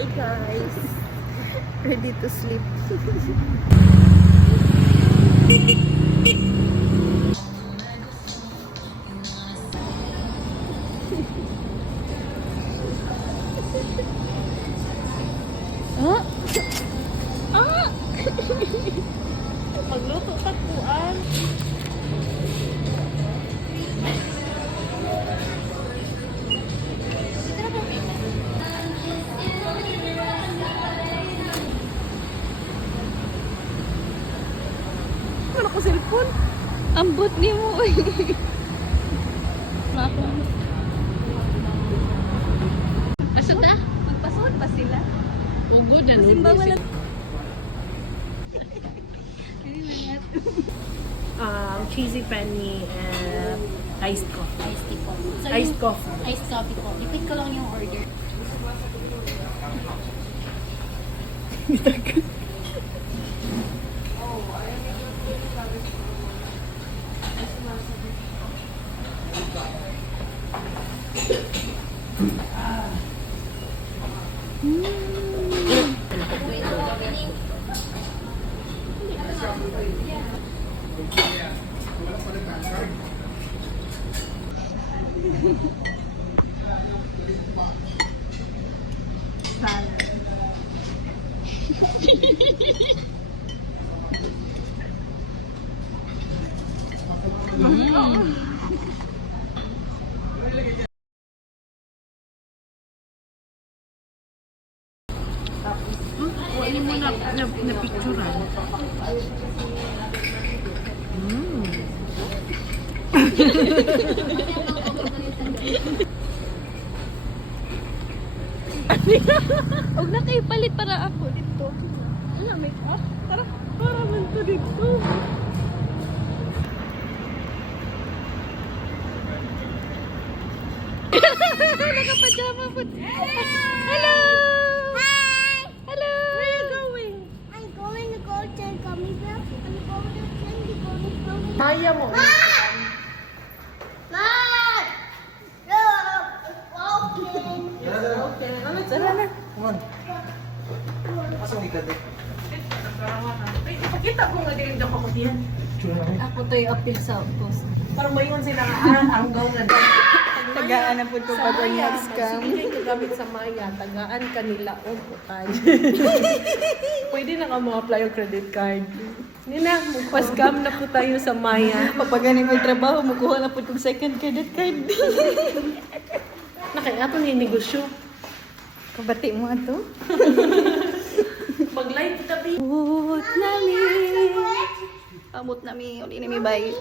Hey guys, ready to sleep. Ah! Ah! Magluto takuan. Ano ko cellphone? Ambot ni mo. Ako. Asa na? Magpasod pa sila. Ugod na. Simba wala. Cheesy penny and iced coffee. Iced tea po. So, Iced coffee. Iced coffee po. Repeat ko lang yung order. Wali mo na picturean. Huwag na kayo palit para ako dito. Ano, make up? Tara, para man to dito. Nakapajama po. Hello! Hi! Hello! Where are you going? I'm going to go to Gummy Bear. I'm going to Cindy Gummy Bear. Maya mo. Mom! Mom! No, it's broken. Okay. Ano, tara na. Ipakita ko nga din ako diyan. Ako to'y appeal sa post. Parang mayon sila nga hanggaw na dyan. Tagaan na po ito Sa pag ang Maya, scam. sige ka gamit sa Maya, tagaan kanila o butay. Pwede na ka mo apply yung credit card. Nina, magpa-scam na po tayo sa Maya. Pag ganing may trabaho, makuha na po itong second credit card. Nakaya ito ni negosyo. Kabati mo ito. Pag-live tabi. Amot nami. Amot nami. Uli nami bay.